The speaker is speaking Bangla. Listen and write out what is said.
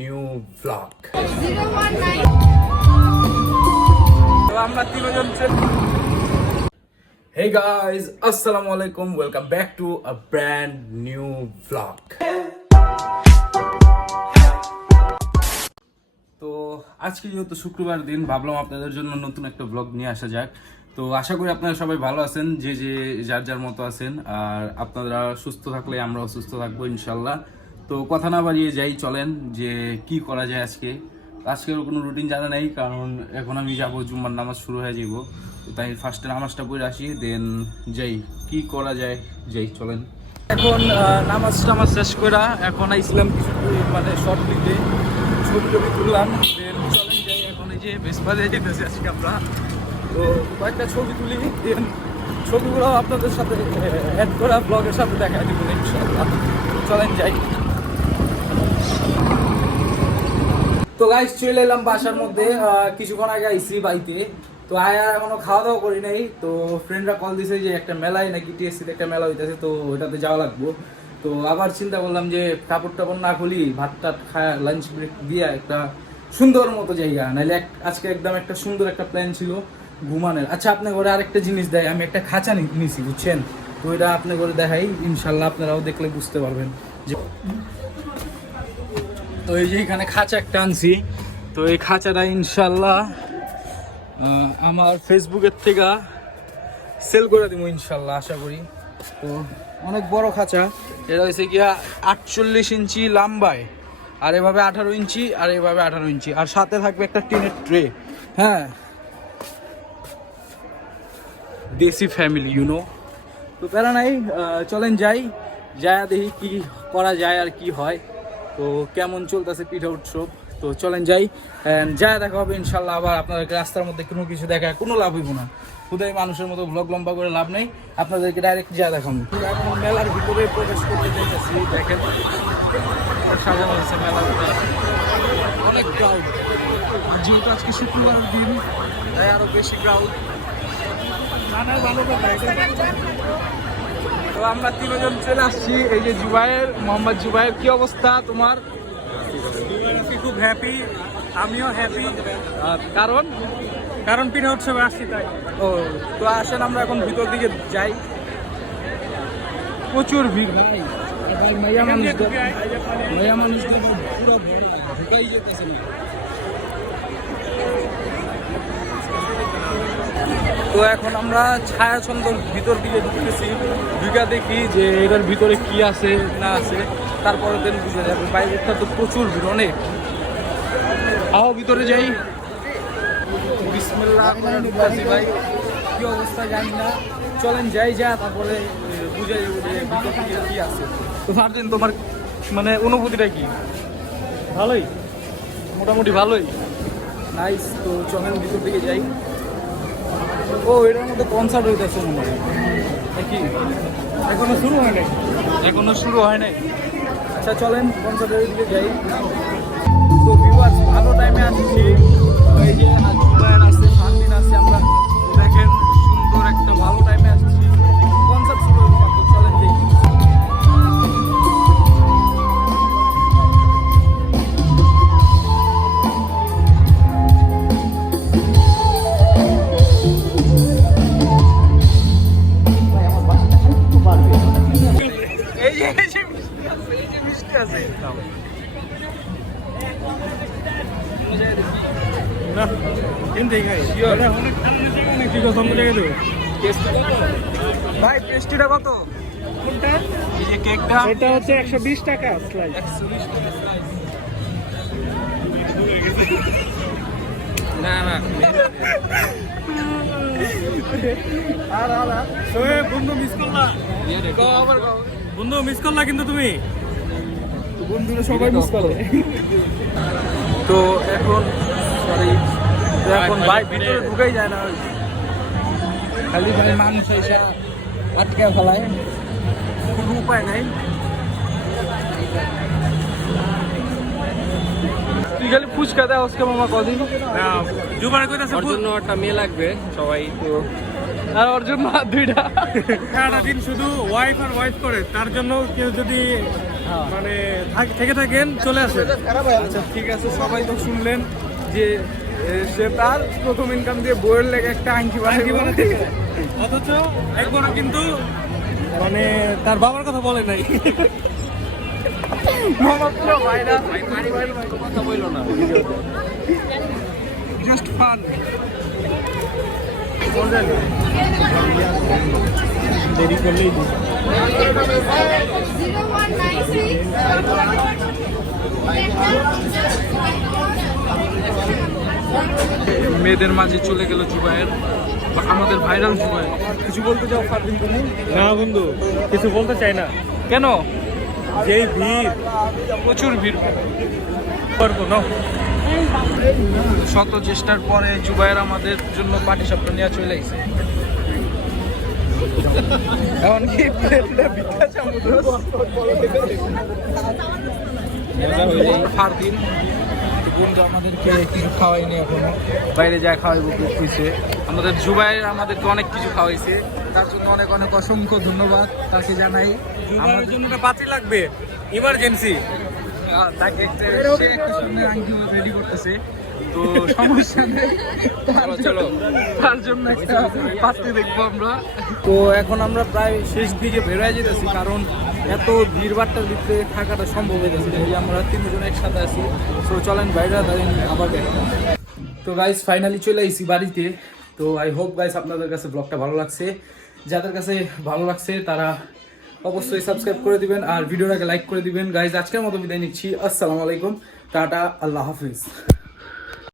new vlog. Hey guys, Assalamualaikum. Welcome back to a brand new vlog. তো আজকে যেহেতু শুক্রবার দিন, ভাবলাম আপনাদের জন্য নতুন একটা ব্লগ নিয়ে আসা যাক। তো আশা করি আপনারা সবাই ভালো আছেন, যে যার যার মতো আছেন, আর আপনারা সুস্থ থাকলে আমরাও সুস্থ থাকবো ইনশাল্লাহ। তো কথা না বাড়িয়ে যাই, চলেন যে কি করা যায় আজকের কোনো রুটিন জানা নেই, কারণ এখন আমি যাব, জুম্মার নামাজ শুরু হয়ে যাব। তো তাই ফার্স্টে নামাজটা পড়ে আসি, দেন যাই কি করা যায়, চলেন। এখন নামাজ শেষ করে এখন আইছিলাম কিছু মানে শর্ট নিতে, ছবি তুললাম, দেন চলেন যাই। এখন এই যে বেসবাজারে যেতেছি আজকে আমরা, তো কয়েকটা ছবি তুলি, দেন ছবিগুলো আপনাদের সাথে অ্যাড করা ব্লগের সাথে দেখা দিব ইনশাআল্লাহ। চলেন যাই। তো গাইস চলে এলাম বাসার মধ্যে, কিছুক্ষণ আগে আইসি বাড়িতে। তো আয়া এখনো খাওয়া দাওয়া করি নাই। তো ফ্রেন্ডরা কল দিছে যে একটা মেলায় নাকি টিএসসিতে একটা মেলা হইতেছে, তো ওইটাতে যাওয়া লাগবো। তো আবার চিন্তা করলাম যে কাপড় টাপড় না খুলি, ভাত টাত খায় লাঞ্চ ব্রেক দিয়ে একটা সুন্দর মতো জায়গা, নাহলে আজকে একদম একটা সুন্দর একটা প্ল্যান ছিল ঘুমানোর। আচ্ছা, আপনার ঘরে আরেকটা জিনিস দেয়, আমি একটা খাঁচা নিয়েছি বুঝছেন, তো এটা আপনার ঘরে দেখাই, ইনশাল্লাহ আপনারাও দেখলে বুঝতে পারবেন যে। তো এই যে এখানে খাঁচা একটা আনছি, তো এই খাঁচাটা ইনশাল্লাহ আমার ফেসবুকের থেকে সেল করে দিব ইনশাল্লাহ, আশা করি। তো অনেক বড় খাঁচা, এটা হয়েছে গিয়া 48 ইঞ্চি লম্বায়, আর এভাবে 18 ইঞ্চি, আর এভাবে 18 ইঞ্চি, আর সাথে থাকবে একটা টিনের ট্রে। হ্যাঁ, দেশি ফ্যামিলি ইউনো। তো প্যারা নাই, চলেন যাই, দেখি কি করা যায় আর কি হয়। তো কেমন চলতেছে পিঠা উৎসব, তো চলেন যাই, দেখা হবে ইনশাল্লাহ। আবার আপনাদেরকে রাস্তার মধ্যে কোনো কিছু দেখা কোনো লাভ হইব না, খুদাই মানুষের মতো ব্লগ লম্বা করে লাভ নেই, আপনাদেরকে ডাইরেক্ট দেখাবো। এখন মেলার ভিতরে প্রবেশ করতে চাইতেছি, দেখেন সাজানো হয়েছে মেলাটা, অনেক ক্রাউড, যেহেতু আজকে শুক্রবারের দিন তাই আরো বেশি ক্রাউড। তো আমরা তিনজন চলে আসছি, এই যে মোহাম্মদ জুবাইর। কি অবস্থা তোমার? খুব হ্যাপি, আমিও হ্যাপি, কারণ পিঠা উৎসবে আসছি তাই। ও, তো আসেন আমরা এখন ভিতর দিকে যাই। প্রচুর ভিড় ভাই, মাইয়া মানুষ পুরো ঢুকাই যেতেছে না। তো এখন আমরা ছায়াছন্দর ভিতর দিকে ঢুকতেছি, ঢুকা দেখি যে এটার ভিতরে কি আছে না আছে, তারপরে দিন বুঝে যাবে। বাইরেটা তো প্রচুর ভিড়, অনেক। ভিতরে যাই, বিসমিল্লাহ ঢুকতেছি ভাই, কি অবস্থা জানি না, চলেন যাই, তারপরে বুঝে যাবো যে ভিতর দিকে কি আছে। তো ফারদিন, তোমার মানে অনুভূতিটা কি? ভালোই, মোটামুটি ভালোই, নাইস। তো চলেন ভিতর দিকে যাই। ও, এটার মধ্যে কনসার্ট হইতেছে মনে হয় নাকি? এখনো শুরু হয় নাই। আচ্ছা চলেন কনসার্টের দিকে যাই। তো ভিউয়ার্স, ভালো টাইমে আসছি, এই যে জুবায়ের আছে, ফারদিন আছে, আমরা দেখেন সুন্দর একটা ভালো টাইমে আসছি। কনসার্ট শুরু হইল মাত্র, চলেন দেখি। ভাই পেস্ট্রিটা কত? কোনটা? এই যে কেকটা, এটা হচ্ছে 120 টাকা স্লাইস। 120 টাকা স্লাইস। না বন্ধু মিস করলা, বন্ধু মিস করলা কিন্তু তুমি, বন্ধুরা সবাই মিস করে। তো এখন ভাই ভিতরে ঢুকাই যায় না, খালি ভাই মানুষ এসে আটকে ফেলায়, কোনো উপায় নাই। তুই খালি ফুচকা দেয় আজকে মামা কদিন জুবার কইতাছে ওর জন্য একটা মেয়ে লাগবে সবাই, তো আর ওর জন্য দুইটা সারাটা দিন শুধু ওয়াইফ আর ওয়াইফ করে, তার জন্য কেউ যদি মানে থেকে থাকেন চলে আসেন। আচ্ছা ঠিক আছে, সবাই তো শুনলেন যে সে তার প্রথম ইনকাম দিয়ে বইয়ের লেগে একটা আংটি বানাতে অথচ একবারও কিন্তু মানে তার বাবার কথা বলে নাই। কথা বললো না, জাস্ট ফান। দেরি করলেই মেয়েদের মাঝে চলে গেল জুবায়ের, আমাদের ভাইরাল জুবায়ের। কিছু বলতে চাও ফারদিন তুমি? না বন্ধু, কিছু বলতে চাই না। কেন? যেই ভিড়, প্রচুর ভিড়। পারবো না। শত চেষ্টার পরে জুবায়ের আমাদের জন্য পাটি সাপটা নিয়ে চলে আসছে। এমনকি প্লেটটা ভিক্ষা চামচ ফারদিন বন্ধু আমাদেরকে কিছু খাওয়াইনি এখনো, বাইরে যায় খাওয়াইবো কইছে। আমাদের জুবায়ের আমাদেরকে অনেক কিছু খাওয়াইছে, তার জন্য অনেক অনেক অসংখ্য ধন্যবাদ তাকে জানাই। আমার জন্য একটা পাত্রী লাগবে, ইমার্জেন্সি। তাকে সে একটা সুন্দর আংটি রেডি করতেছে, তো সমস্যা নেই, তার জন্য একটা পাত্রী দেখবো আমরা। তো এখন আমরা প্রায় শেষ দিকে বেরোয় যেতেছি, কারণ এত ভিড়ভাট্টার ভিতরে থাকাটা সম্ভব হয়ে যাচ্ছে। এই আমরা তিনজন একসাথে আছি, তো চলেন বাইরে আবার দেখলাম। তো গাইস ফাইনালি চলে আইছি বাড়িতে। তো আই হোপ গাইস আপনাদের কাছে ব্লগটা ভালো লাগছে। যাদের কাছে ভালো লাগছে তারা অবশ্যই সাবস্ক্রাইব করে দিবেন আর ভিডিওটাকে লাইক করে দিবেন। গাইস আজকের মতো বিদায় নিচ্ছি। আসসালামু আলাইকুম, টাটা, আল্লাহ হাফিজ।